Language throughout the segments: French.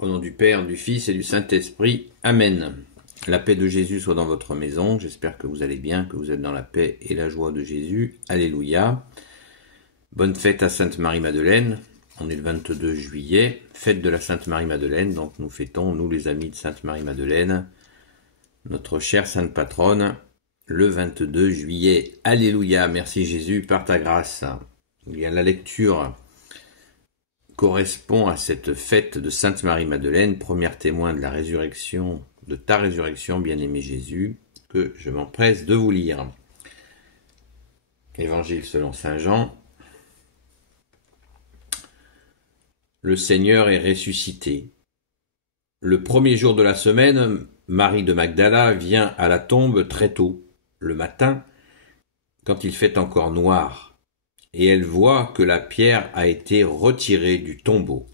Au nom du Père, du Fils et du Saint-Esprit. Amen. La paix de Jésus soit dans votre maison. J'espère que vous allez bien, que vous êtes dans la paix et la joie de Jésus. Alléluia. Bonne fête à Sainte Marie-Madeleine. On est le 22 juillet, fête de la Sainte Marie-Madeleine. Donc nous fêtons, nous les amis de Sainte Marie-Madeleine, notre chère Sainte Patronne, le 22 juillet. Alléluia. Merci Jésus par ta grâce. Il y a la lecture correspond à cette fête de Sainte Marie-Madeleine, première témoin de la résurrection, de ta résurrection, bien-aimé Jésus, que je m'empresse de vous lire. Évangile selon saint Jean. Le Seigneur est ressuscité. Le premier jour de la semaine, Marie de Magdala vient à la tombe très tôt, le matin, quand il fait encore noir, et elle voit que la pierre a été retirée du tombeau.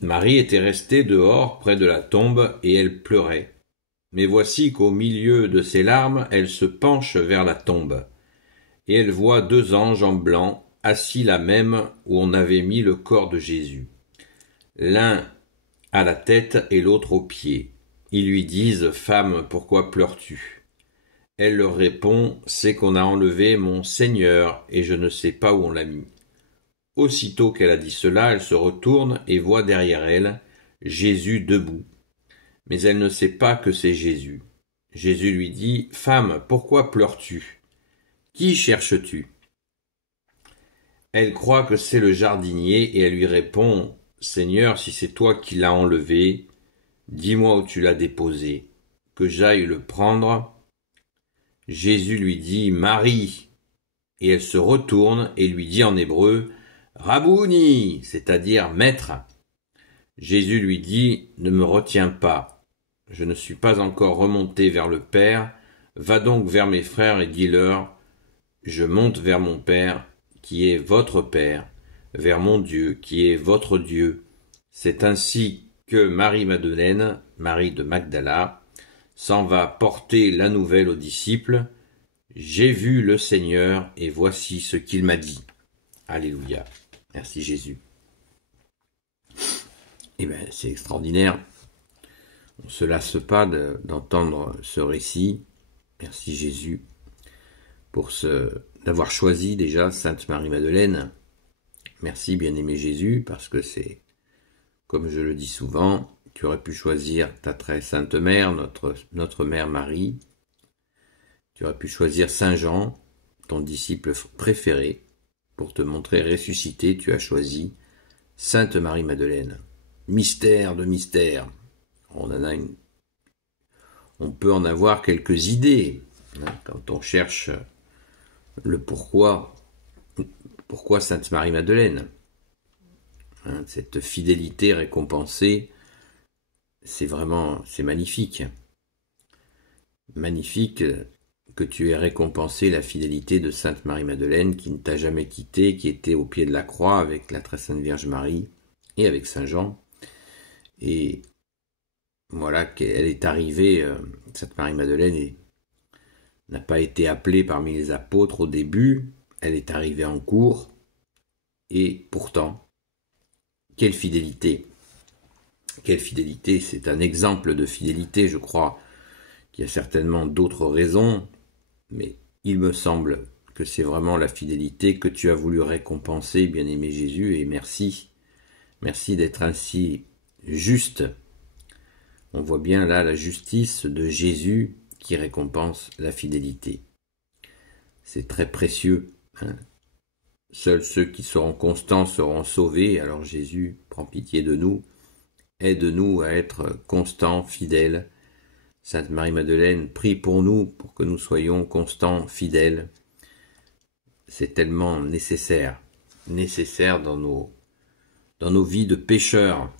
Marie était restée dehors près de la tombe et elle pleurait. Mais voici qu'au milieu de ses larmes, elle se penche vers la tombe, et elle voit deux anges en blanc, assis là même où on avait mis le corps de Jésus, l'un à la tête et l'autre aux pieds. Ils lui disent « Femme, pourquoi pleures-tu » Elle leur répond « C'est qu'on a enlevé mon Seigneur, et je ne sais pas où on l'a mis. » Aussitôt qu'elle a dit cela, elle se retourne et voit derrière elle Jésus debout. Mais elle ne sait pas que c'est Jésus. Jésus lui dit « Femme, pourquoi pleures-tu? Qui cherches-tu » Elle croit que c'est le jardinier et elle lui répond « Seigneur, si c'est toi qui l'as enlevé, dis-moi où tu l'as déposé, que j'aille le prendre. » Jésus lui dit « Marie !» et elle se retourne et lui dit en hébreu « Rabouni !» c'est-à-dire « Maître !» Jésus lui dit « Ne me retiens pas, je ne suis pas encore remonté vers le Père, va donc vers mes frères et dis-leur « Je monte vers mon Père, qui est votre Père, vers mon Dieu, qui est votre Dieu. » C'est ainsi que Marie-Madeleine, Marie de Magdala, s'en va porter la nouvelle aux disciples. « J'ai vu le Seigneur et voici ce qu'il m'a dit. » Alléluia. Merci Jésus. Eh bien, c'est extraordinaire. On ne se lasse pas d'entendre ce récit. Merci Jésus pour d'avoir choisi déjà Sainte Marie-Madeleine. Merci bien-aimé Jésus, parce que c'est, comme je le dis souvent, tu aurais pu choisir ta très sainte mère, notre mère Marie. Tu aurais pu choisir Saint Jean, ton disciple préféré, pour te montrer ressuscité. Tu as choisi Sainte Marie-Madeleine. Mystère de mystère. On peut en avoir quelques idées quand on cherche le pourquoi Sainte Marie-Madeleine. Cette fidélité récompensée, c'est magnifique. Magnifique que tu aies récompensé la fidélité de Sainte Marie-Madeleine, qui ne t'a jamais quitté, qui était au pied de la croix avec la très sainte Vierge Marie et avec Saint Jean. Et voilà qu'elle est arrivée, Sainte Marie-Madeleine n'a pas été appelée parmi les apôtres au début, elle est arrivée en cours, et pourtant, quelle fidélité! Quelle fidélité! C'est un exemple de fidélité, je crois qu'il y a certainement d'autres raisons, mais il me semble que c'est vraiment la fidélité que tu as voulu récompenser, bien-aimé Jésus, et merci. Merci d'être ainsi juste. On voit bien là la justice de Jésus qui récompense la fidélité. C'est très précieux. Seuls ceux qui seront constants seront sauvés. Alors Jésus, prends pitié de nous. Aide-nous à être constants, fidèles. Sainte Marie-Madeleine, prie pour nous, pour que nous soyons constants, fidèles. C'est tellement nécessaire dans nos vies de pécheurs.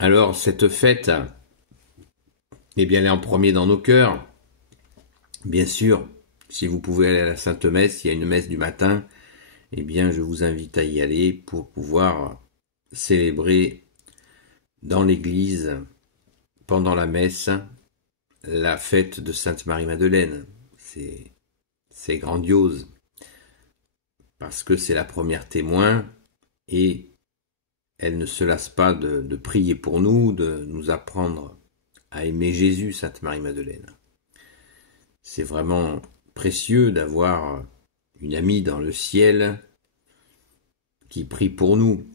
Alors, cette fête, eh bien, elle est en premier dans nos cœurs. Bien sûr, si vous pouvez aller à la Sainte Messe, il y a une messe du matin, eh bien, je vous invite à y aller pour pouvoir célébrer dans l'église, pendant la messe, la fête de Sainte Marie-Madeleine. C'est grandiose. parce que c'est la première témoin et elle ne se lasse pas de prier pour nous, de nous apprendre à aimer Jésus, Sainte Marie-Madeleine. C'est vraiment précieux d'avoir une amie dans le ciel qui prie pour nous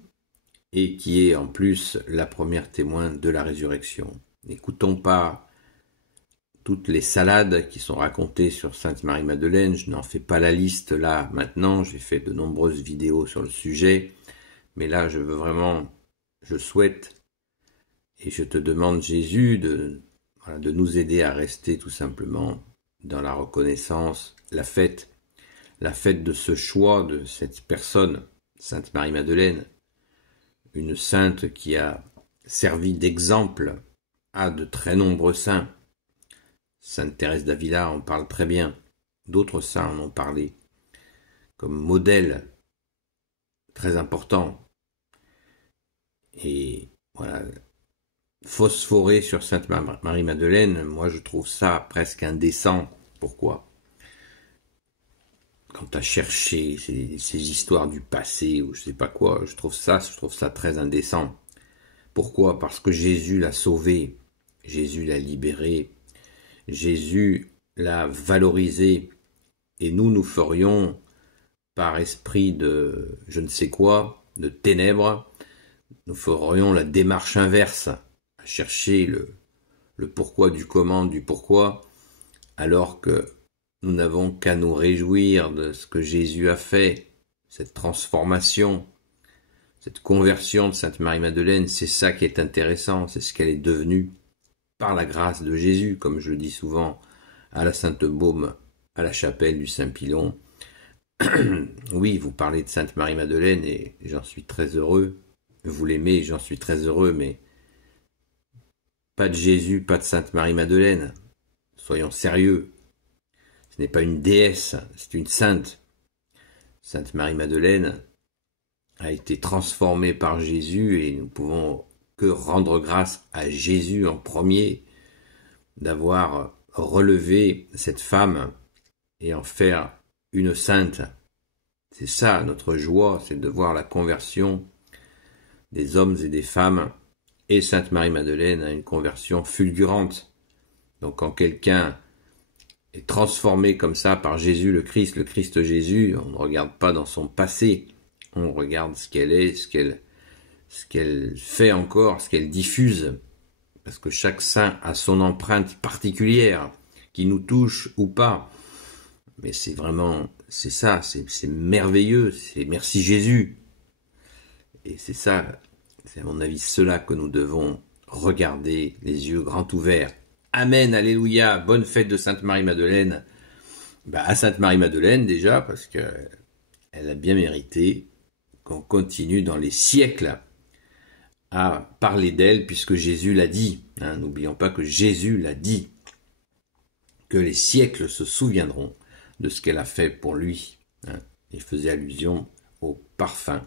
et qui est en plus la première témoin de la résurrection. N'écoutons pas toutes les salades qui sont racontées sur Sainte Marie-Madeleine. Je n'en fais pas la liste là maintenant, j'ai fait de nombreuses vidéos sur le sujet, mais là je souhaite et je te demande, Jésus, de nous aider à rester tout simplement dans la reconnaissance, la fête de ce choix de cette personne, Sainte Marie-Madeleine, une sainte qui a servi d'exemple à de très nombreux saints. Sainte Thérèse d'Avila en parle très bien, d'autres saints en ont parlé, comme modèle très important. Et voilà, phosphorer sur Sainte Marie-Madeleine, moi je trouve ça presque indécent. Pourquoi ? Quant à chercher ces histoires du passé ou je sais pas quoi, je trouve ça très indécent. Pourquoi ? Parce que Jésus l'a sauvée, Jésus l'a libérée, Jésus l'a valorisée, et nous ferions, par esprit de je ne sais quoi, de ténèbres, nous ferions la démarche inverse, à chercher le pourquoi du comment du pourquoi, alors que nous n'avons qu'à nous réjouir de ce que Jésus a fait, cette transformation, cette conversion de Sainte Marie-Madeleine. C'est ça qui est intéressant, c'est ce qu'elle est devenue par la grâce de Jésus, comme je le dis souvent à la Sainte Baume, à la chapelle du Saint-Pilon. Oui, vous parlez de Sainte Marie-Madeleine et j'en suis très heureux. Vous l'aimez, j'en suis très heureux, mais pas de Jésus, pas de Sainte Marie-Madeleine. Soyons sérieux. Ce n'est pas une déesse, c'est une sainte. Sainte Marie-Madeleine a été transformée par Jésus et nous pouvons que rendre grâce à Jésus en premier d'avoir relevé cette femme et en faire une sainte. C'est ça notre joie, c'est de voir la conversion des hommes et des femmes, et Sainte Marie-Madeleine a une conversion fulgurante. Donc quand quelqu'un est transformé comme ça par Jésus le Christ Jésus, on ne regarde pas dans son passé, on regarde ce qu'elle est, ce qu'elle fait encore, ce qu'elle diffuse, parce que chaque saint a son empreinte particulière, qui nous touche ou pas. Mais c'est vraiment, c'est ça, c'est merveilleux, c'est merci Jésus. Et c'est ça, c'est à mon avis cela que nous devons regarder, les yeux grands ouverts. Amen, alléluia, bonne fête de Sainte Marie-Madeleine. À Sainte Marie-Madeleine déjà, parce qu'elle a bien mérité qu'on continue dans les siècles à parler d'elle, puisque Jésus l'a dit. N'oublions pas que Jésus l'a dit, que les siècles se souviendront de ce qu'elle a fait pour lui. Il faisait allusion au parfum.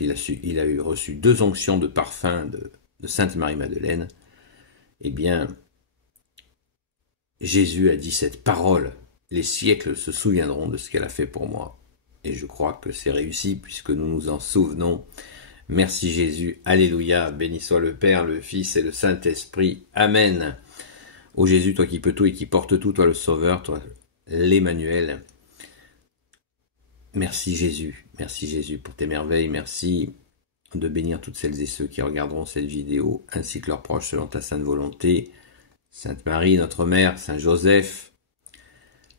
Il a reçu 2 onctions de parfum de Sainte Marie-Madeleine. Eh bien, Jésus a dit cette parole, les siècles se souviendront de ce qu'elle a fait pour moi. Et je crois que c'est réussi puisque nous nous en souvenons. Merci Jésus, alléluia, béni soit le Père, le Fils et le Saint-Esprit. Amen. Ô Jésus, toi qui peux tout et qui portes tout, toi le Sauveur, toi l'Emmanuel. Merci Jésus pour tes merveilles, merci de bénir toutes celles et ceux qui regarderont cette vidéo, ainsi que leurs proches selon ta sainte volonté. Sainte Marie, notre Mère, Saint Joseph,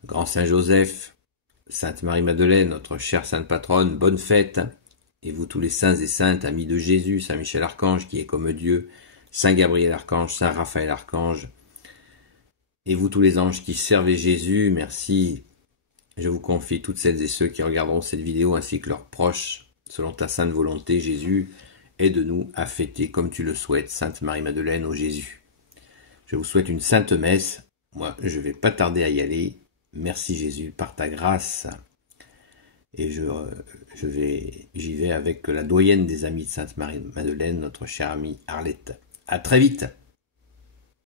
Grand Saint Joseph, Sainte Marie-Madeleine, notre chère Sainte Patronne, bonne fête. Et vous tous les saints et saintes, amis de Jésus, Saint Michel Archange qui est comme Dieu, Saint Gabriel Archange, Saint Raphaël Archange, et vous tous les anges qui servez Jésus, merci. Je vous confie toutes celles et ceux qui regarderont cette vidéo ainsi que leurs proches, selon ta sainte volonté, Jésus, aide-nous à fêter comme tu le souhaites, Sainte Marie-Madeleine, ô Jésus. Je vous souhaite une sainte messe, moi je vais pas tarder à y aller, merci Jésus par ta grâce, et j'y vais avec la doyenne des amis de Sainte Marie-Madeleine, notre chère amie Arlette. À très vite.